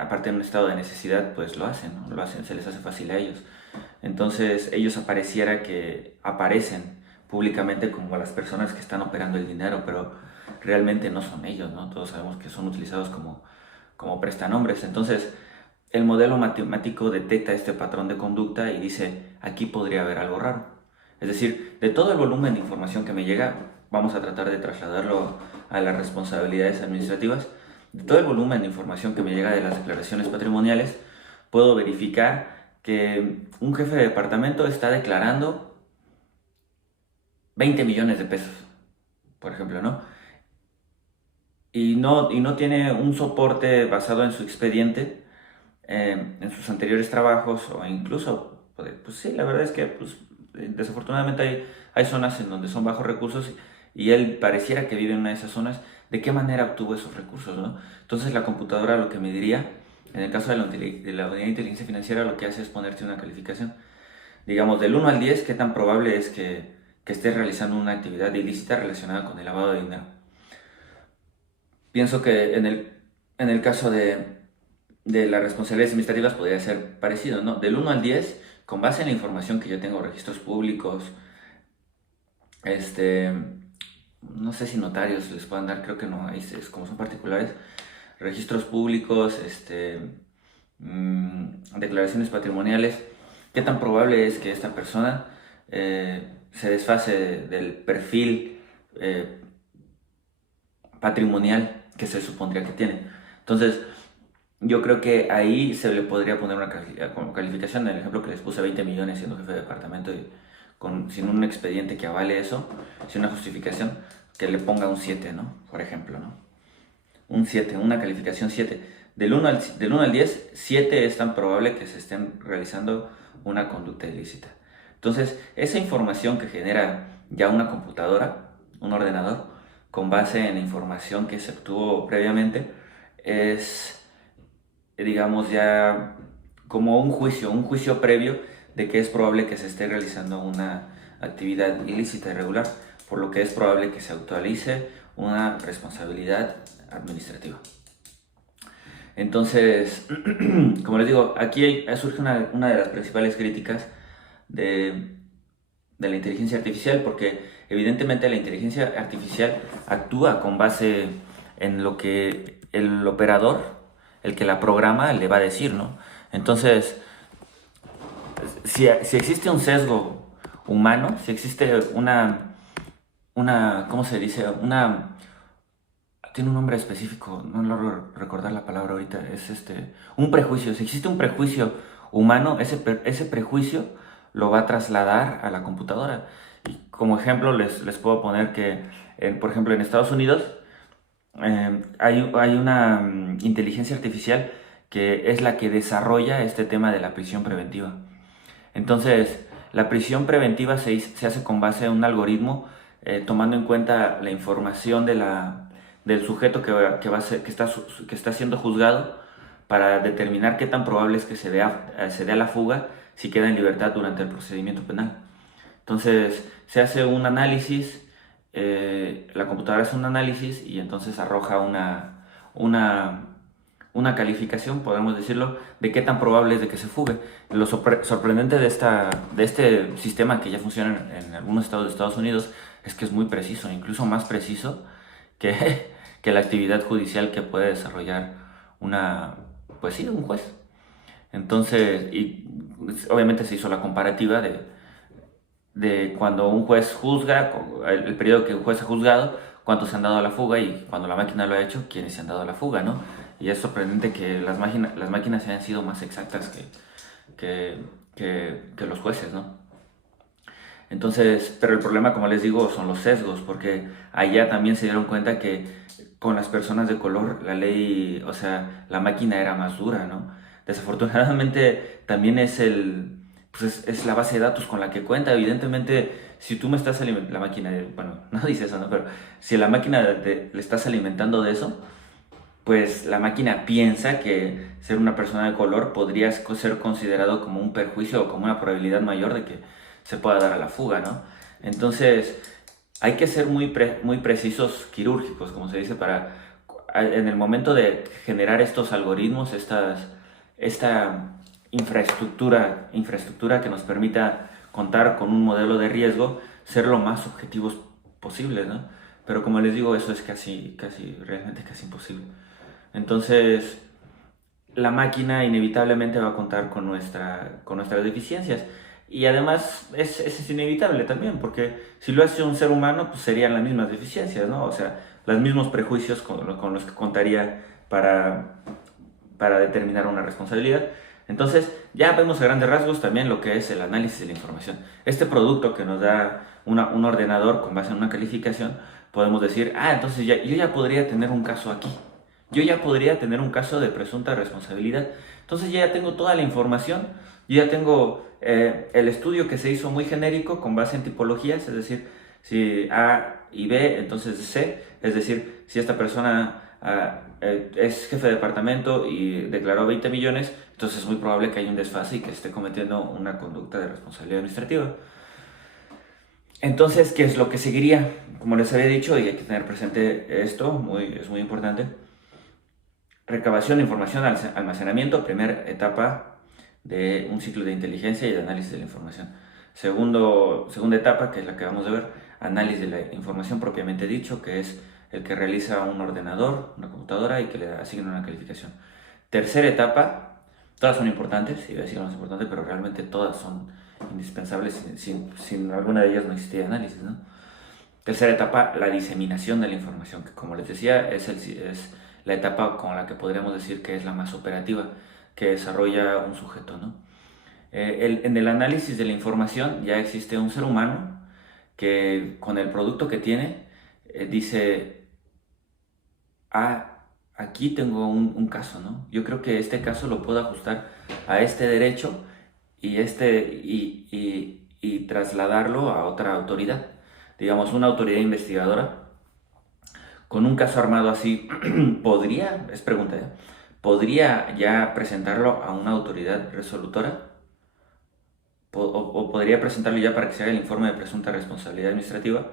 aparte en un estado de necesidad, pues lo hacen, ¿no? Lo hacen, se les hace fácil a ellos. Entonces, ellos apareciera que aparecen públicamente como las personas que están operando el dinero, pero realmente no son ellos, ¿no? Todos sabemos que son utilizados como prestanombres. Entonces, el modelo matemático detecta este patrón de conducta y dice, aquí podría haber algo raro. Es decir, de todo el volumen de información que me llega, vamos a tratar de trasladarlo a las responsabilidades administrativas. De todo el volumen de información que me llega de las declaraciones patrimoniales, puedo verificar que un jefe de departamento está declarando 20 millones de pesos, por ejemplo, ¿no? Y no tiene un soporte basado en su expediente, en sus anteriores trabajos, o incluso, pues sí, la verdad es que pues, desafortunadamente hay zonas en donde son bajos recursos y él pareciera que vive en una de esas zonas. ¿De qué manera obtuvo esos recursos, no? Entonces la computadora lo que me diría, en el caso de la unidad de inteligencia financiera, lo que hace es ponerte una calificación. Digamos, del 1 al 10, ¿qué tan probable es que estés realizando una actividad ilícita relacionada con el lavado de dinero? Pienso que en el caso de las responsabilidades administrativas podría ser parecido, ¿no? Del 1 al 10, con base en la información que yo tengo, registros públicos, este, no sé si notarios les puedan dar, creo que no, como son particulares, registros públicos, declaraciones patrimoniales, ¿qué tan probable es que esta persona se desfase del perfil patrimonial que se supondría que tiene? Entonces, yo creo que ahí se le podría poner una como calificación. En el ejemplo que les puse, 20 millones siendo jefe de departamento y sin un expediente que avale eso, sin una justificación, que le ponga un 7, ¿no? Por ejemplo, ¿no? Un 7, una calificación 7. Del 1 al 10, 7 es tan probable que se estén realizando una conducta ilícita. Entonces, esa información que genera ya una computadora, un ordenador, con base en la información que se obtuvo previamente, es, digamos, ya como un juicio previo de que es probable que se esté realizando una actividad ilícita irregular, por lo que es probable que se actualice una responsabilidad administrativa. Entonces, como les digo, aquí surge una de las principales críticas de la inteligencia artificial, porque evidentemente la inteligencia artificial actúa con base en lo que el operador, el que la programa, le va a decir, ¿no? Entonces, si existe un sesgo humano, si existe ¿cómo se dice? Tiene un nombre específico, no logro recordar la palabra ahorita, es un prejuicio. Si existe un prejuicio humano, ese prejuicio lo va a trasladar a la computadora. Y como ejemplo les puedo poner que, por ejemplo, en Estados Unidos hay una inteligencia artificial que es la que desarrolla este tema de la prisión preventiva. Entonces, la prisión preventiva se hace con base en un algoritmo, tomando en cuenta la información del sujeto que está siendo juzgado, para determinar qué tan probable es que se dé a la fuga si queda en libertad durante el procedimiento penal. Entonces, se hace un análisis, la computadora hace un análisis y entonces arroja una calificación, podemos decirlo, de qué tan probable es de que se fugue. Lo sorprendente de este sistema, que ya funciona en algunos estados de Estados Unidos, es que es muy preciso, incluso más preciso que, que la actividad judicial que puede desarrollar pues sí, un juez. Entonces, y obviamente se hizo la comparativa de cuando un juez juzga, el periodo que un juez ha juzgado, cuántos se han dado a la fuga y cuando la máquina lo ha hecho, quiénes se han dado a la fuga, ¿no? Y es sorprendente que las máquinas hayan sido más exactas que los jueces, ¿no? Entonces, pero el problema, como les digo, son los sesgos, porque allá también se dieron cuenta que con las personas de color la ley, o sea, la máquina era más dura, ¿no? Desafortunadamente también es la base de datos con la que cuenta. Evidentemente, si tú me estás alimentando, la máquina, bueno, no dice eso, ¿no? Pero si la máquina le estás alimentando de eso, pues la máquina piensa que ser una persona de color podría ser considerado como un perjuicio o como una probabilidad mayor de que se pueda dar a la fuga, ¿no? Entonces, hay que ser muy precisos, quirúrgicos, como se dice, en el momento de generar estos algoritmos, esta infraestructura que nos permita contar con un modelo de riesgo, ser lo más objetivos posible, ¿no? Pero como les digo, eso es realmente casi imposible. Entonces, la máquina inevitablemente va a contar con nuestras deficiencias. Y además es inevitable también, porque si lo hace un ser humano, pues serían las mismas deficiencias, ¿no? O sea, los mismos prejuicios con los que contaría para determinar una responsabilidad. Entonces, ya vemos a grandes rasgos también lo que es el análisis de la información. Este producto que nos da un ordenador con base en una calificación, podemos decir, entonces yo ya podría tener un caso aquí. Yo ya podría tener un caso de presunta responsabilidad. Entonces ya tengo toda la información, yo ya tengo el estudio que se hizo muy genérico con base en tipologías, es decir, si A y B, entonces C, es decir, si esta persona es jefe de departamento y declaró 20 millones, entonces es muy probable que haya un desfase y que esté cometiendo una conducta de responsabilidad administrativa. Entonces, ¿qué es lo que seguiría? Como les había dicho, y hay que tener presente esto, es muy importante. Recabación de información, almacenamiento, primera etapa de un ciclo de inteligencia y de análisis de la información. Segunda etapa, que es la que vamos a ver, análisis de la información propiamente dicho, que es el que realiza un ordenador, una computadora y que le asigna una calificación. Tercera etapa, todas son importantes, iba a decir más importante, pero realmente todas son indispensables, sin alguna de ellas no existiría análisis, ¿no? Tercera etapa, la diseminación de la información, que como les decía es la etapa con la que podríamos decir que es la más operativa, que desarrolla un sujeto, ¿no? En el análisis de la información ya existe un ser humano que con el producto que tiene dice, aquí tengo un caso, ¿no? Yo creo que este caso lo puedo ajustar a este derecho y trasladarlo a otra autoridad. Digamos, una autoridad investigadora con un caso armado así, ¿podría ya presentarlo a una autoridad resolutora? ¿O podría presentarlo ya para que se haga el informe de presunta responsabilidad administrativa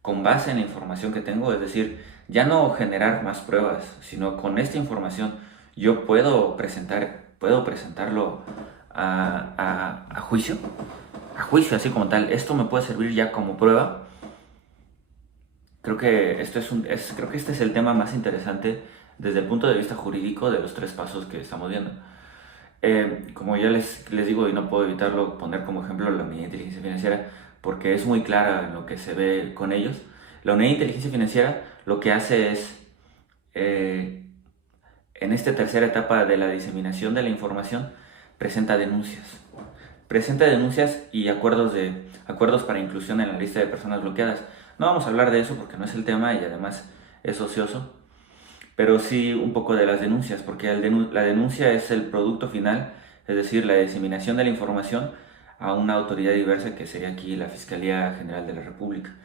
con base en la información que tengo? Es decir, ya no generar más pruebas, sino con esta información yo puedo presentarlo a juicio, así como tal. Esto me puede servir ya como prueba. Creo que creo que este es el tema más interesante desde el punto de vista jurídico de los tres pasos que estamos viendo. Como ya les digo, y no puedo evitarlo, poner como ejemplo la unidad de inteligencia financiera, porque es muy clara en lo que se ve con ellos. La unidad de inteligencia financiera lo que hace es, en esta tercera etapa de la diseminación de la información, presenta denuncias. Presenta denuncias y acuerdos para inclusión en la lista de personas bloqueadas. No vamos a hablar de eso porque no es el tema y además es ocioso, pero sí un poco de las denuncias, porque la denuncia es el producto final, es decir, la diseminación de la información a una autoridad diversa que sería aquí la Fiscalía General de la República.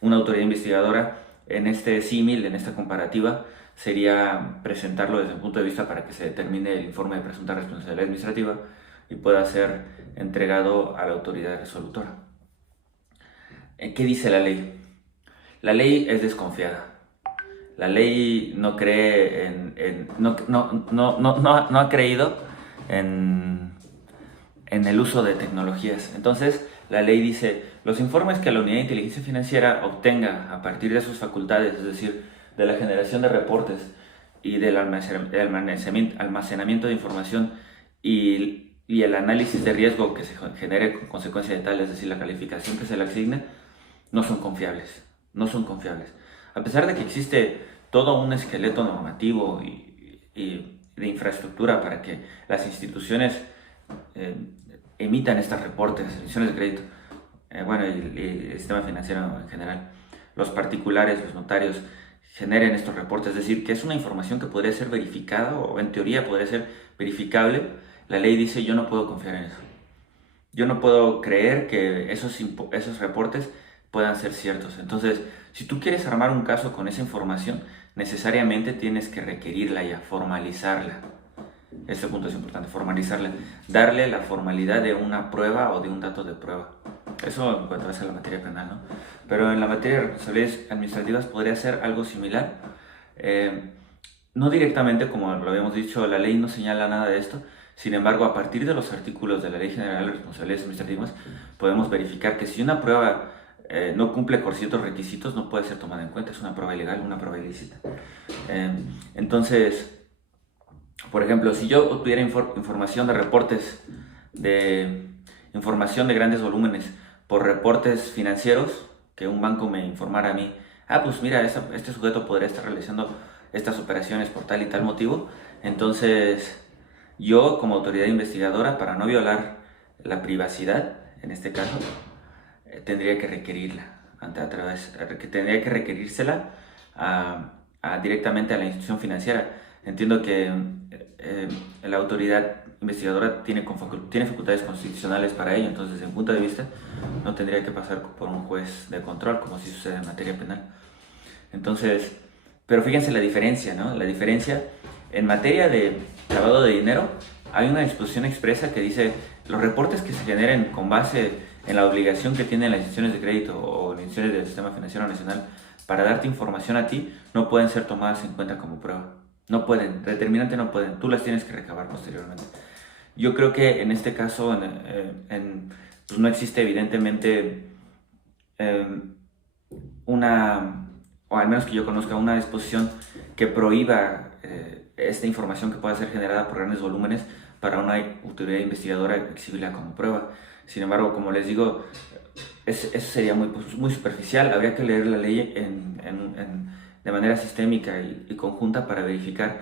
Una autoridad investigadora, en este símil, en esta comparativa, sería presentarlo desde un punto de vista para que se determine el informe de presunta responsabilidad administrativa y pueda ser entregado a la autoridad resolutora. ¿Qué dice la ley? La ley es desconfiada. La ley no cree no ha creído en el uso de tecnologías. Entonces, la ley dice, los informes que la unidad de inteligencia financiera obtenga a partir de sus facultades, es decir, de la generación de reportes y del almacenamiento de información y el análisis de riesgo que se genere con consecuencia de tal, es decir, la calificación que se le asigne, no son confiables. No son confiables. A pesar de que existe todo un esqueleto normativo y de infraestructura para que las instituciones eh, emitan estos reportes, emisiones de crédito, bueno, y el sistema financiero en general, los particulares, los notarios, generen estos reportes, es decir, que es una información que podría ser verificada o en teoría podría ser verificable. La ley dice: yo no puedo confiar en eso. Yo no puedo creer que esos reportes puedan ser ciertos. Entonces, si tú quieres armar un caso con esa información, necesariamente tienes que requerirla ya, formalizarla. Este punto es importante: formalizarla, darle la formalidad de una prueba o de un dato de prueba. Eso en cuanto a la materia penal, ¿no? Pero en la materia de responsabilidades administrativas podría ser algo similar. Eh, no directamente, como lo habíamos dicho, la ley no señala nada de esto. Sin embargo, a partir de los artículos de la Ley General de Responsabilidades Administrativas, podemos verificar que si una prueba no cumple con ciertos requisitos, no puede ser tomada en cuenta. Es una prueba ilegal, una prueba ilícita. Entonces, por ejemplo, si yo obtuviera información de reportes, de información de grandes volúmenes por reportes financieros, que un banco me informara a mí: pues mira, este sujeto podría estar realizando estas operaciones por tal y tal motivo, entonces yo, como autoridad investigadora, para no violar la privacidad, en este caso, tendría que requerirla, tendría que requerírsela directamente a la institución financiera. Entiendo que la autoridad investigadora tiene facultades constitucionales para ello, entonces desde mi punto de vista no tendría que pasar por un juez de control, como sí sucede en materia penal. Entonces, pero fíjense la diferencia, ¿no? La diferencia en materia de lavado de dinero. Hay una disposición expresa que dice: los reportes que se generen con base en la obligación que tienen las instituciones de crédito o las instituciones del Sistema Financiero Nacional para darte información a ti, no pueden ser tomadas en cuenta como prueba. No pueden, determinante no pueden, tú las tienes que recabar posteriormente. Yo creo que en este caso pues no existe evidentemente o al menos que yo conozca, una disposición que prohíba esta información que pueda ser generada por grandes volúmenes para una autoridad investigadora exhibirla como prueba. Sin embargo, como les digo, eso sería muy superficial. Habría que leer la ley de manera sistémica y conjunta para verificar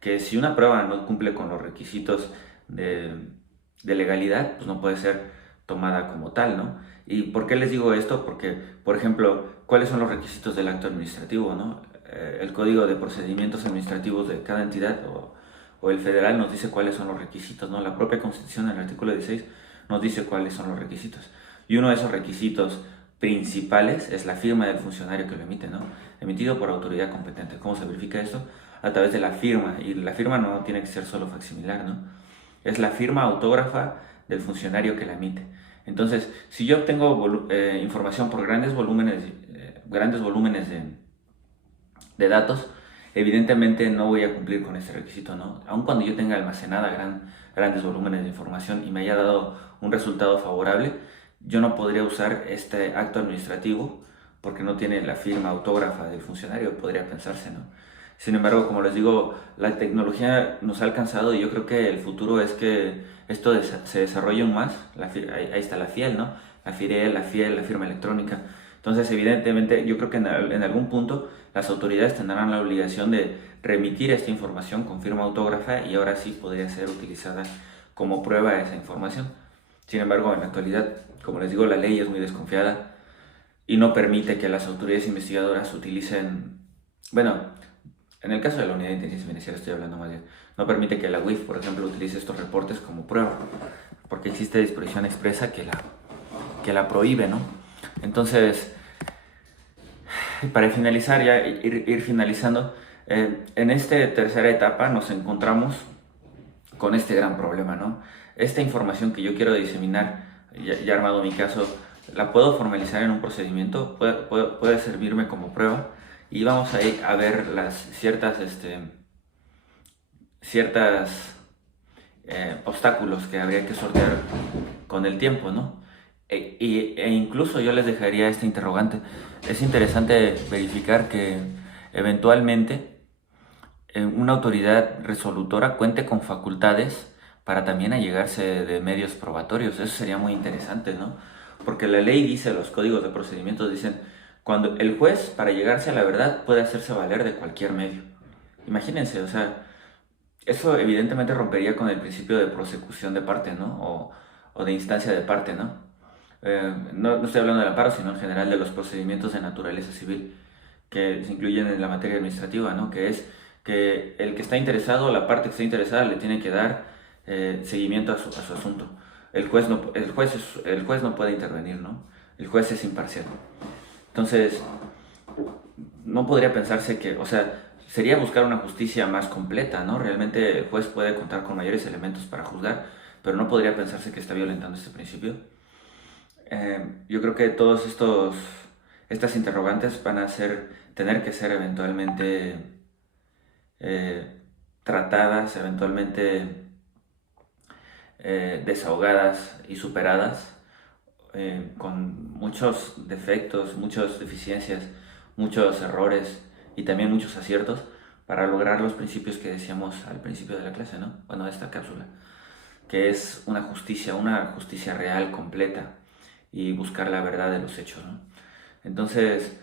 que si una prueba no cumple con los requisitos de legalidad, pues no puede ser tomada como tal, ¿no? ¿Y por qué les digo esto? Porque, por ejemplo, ¿cuáles son los requisitos del acto administrativo, no? El Código de Procedimientos Administrativos de cada entidad o el federal nos dice cuáles son los requisitos, ¿no? La propia Constitución, en el artículo 16, nos dice cuáles son los requisitos. Y uno de esos requisitos principales es la firma del funcionario que lo emite, ¿no? Emitido por autoridad competente. ¿Cómo se verifica esto? A través de la firma. Y la firma no tiene que ser solo facsimilar, ¿no? Es la firma autógrafa del funcionario que la emite. Entonces, si yo obtengo información por grandes volúmenes de datos, evidentemente no voy a cumplir con este requisito, ¿no? Aun cuando yo tenga almacenada grandes volúmenes de información y me haya dado un resultado favorable, yo no podría usar este acto administrativo porque no tiene la firma autógrafa del funcionario, podría pensarse, ¿no? Sin embargo, como les digo, la tecnología nos ha alcanzado y yo creo que el futuro es que esto se desarrolle aún más. Ahí está la FIEL, ¿no? La FIREL, la FIEL, la firma electrónica. Entonces, evidentemente, yo creo que en algún punto las autoridades tendrán la obligación de remitir esta información con firma autógrafa y ahora sí podría ser utilizada como prueba de esa información. Sin embargo, en la actualidad, como les digo, la ley es muy desconfiada y no permite que las autoridades investigadoras utilicen, bueno, en el caso de la Unidad de Inteligencia Financiera estoy hablando más bien, no permite que la UIF, por ejemplo, utilice estos reportes como prueba, porque existe disposición expresa que la prohíbe, ¿no? Entonces, para finalizar, ya ir finalizando, en esta tercera etapa nos encontramos con este gran problema, ¿no? Esta información que yo quiero diseminar, ya armado mi caso, la puedo formalizar en un procedimiento, puede servirme como prueba y vamos a ir a ver ciertas obstáculos que habría que sortear con el tiempo, ¿no? E incluso yo les dejaría este interrogante. Es interesante verificar que eventualmente una autoridad resolutora cuente con facultades para también allegarse de medios probatorios. Eso sería muy interesante, ¿no? Porque la ley dice, los códigos de procedimientos dicen: Cuando el juez, para llegarse a la verdad, puede hacerse valer de cualquier medio. Imagínense, o sea, eso evidentemente rompería con el principio de prosecución de parte, ¿no? O de instancia de parte, ¿no? No estoy hablando del amparo, sino en general de los procedimientos de naturaleza civil que se incluyen en la materia administrativa, ¿no? Que es que el que está interesado, la parte que está interesada, le tiene que dar seguimiento a su asunto. El juez no puede intervenir, ¿no? El juez es imparcial. Entonces, no podría pensarse que, o sea, sería buscar una justicia más completa, ¿no? Realmente el juez puede contar con mayores elementos para juzgar, pero no podría pensarse que está violentando este principio. Yo creo que estas interrogantes van a tener que ser eventualmente tratadas, eventualmente desahogadas y superadas, con muchos defectos, muchas deficiencias, muchos errores y también muchos aciertos para lograr los principios que decíamos al principio de la clase, ¿no? Bueno, de esta cápsula, que es una justicia real, completa, y buscar la verdad de los hechos, ¿no? Entonces,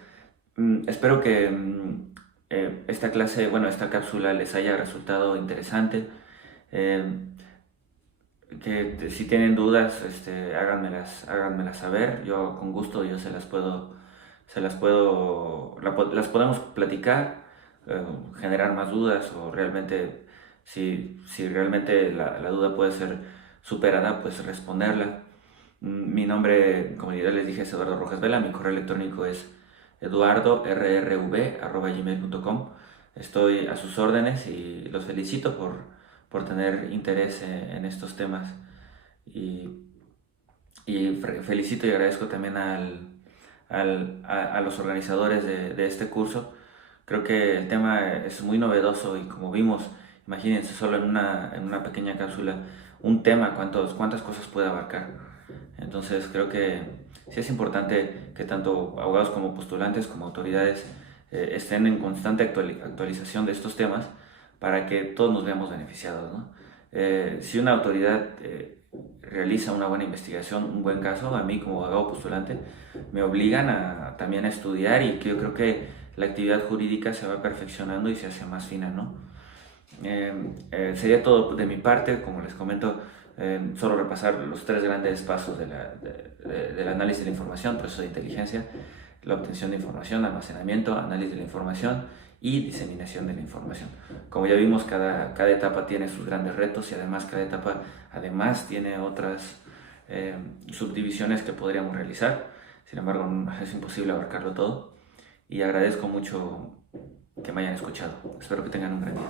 espero que esta clase, bueno, esta cápsula les haya resultado interesante. Eh, que si tienen dudas, háganmelas saber. Yo con gusto yo las podemos platicar, generar más dudas, o realmente si realmente la duda puede ser superada, pues responderla. Mi nombre, como ya les dije, es Eduardo Rojas Vela. Mi correo electrónico es eduardorrv@gmail.com. Estoy a sus órdenes y los felicito por tener interés en estos temas. Y felicito y agradezco también a los organizadores de este curso. Creo que el tema es muy novedoso y, como vimos, imagínense solo en una pequeña cápsula, un tema, cuántas cosas puede abarcar. Entonces creo que sí es importante que tanto abogados como postulantes como autoridades estén en constante actualización de estos temas para que todos nos veamos beneficiados, ¿no? Si una autoridad realiza una buena investigación, un buen caso, a mí como abogado postulante me obligan también a estudiar, y que yo creo que la actividad jurídica se va perfeccionando y se hace más fina, ¿no? Sería todo de mi parte. Como les comento, solo repasar los tres grandes pasos del análisis de la información: proceso de inteligencia, la obtención de información, almacenamiento, análisis de la información y diseminación de la información. Como ya vimos, cada etapa tiene sus grandes retos, y además cada etapa tiene otras subdivisiones que podríamos realizar. Sin embargo, es imposible abarcarlo todo, y agradezco mucho que me hayan escuchado. Espero que tengan un gran día.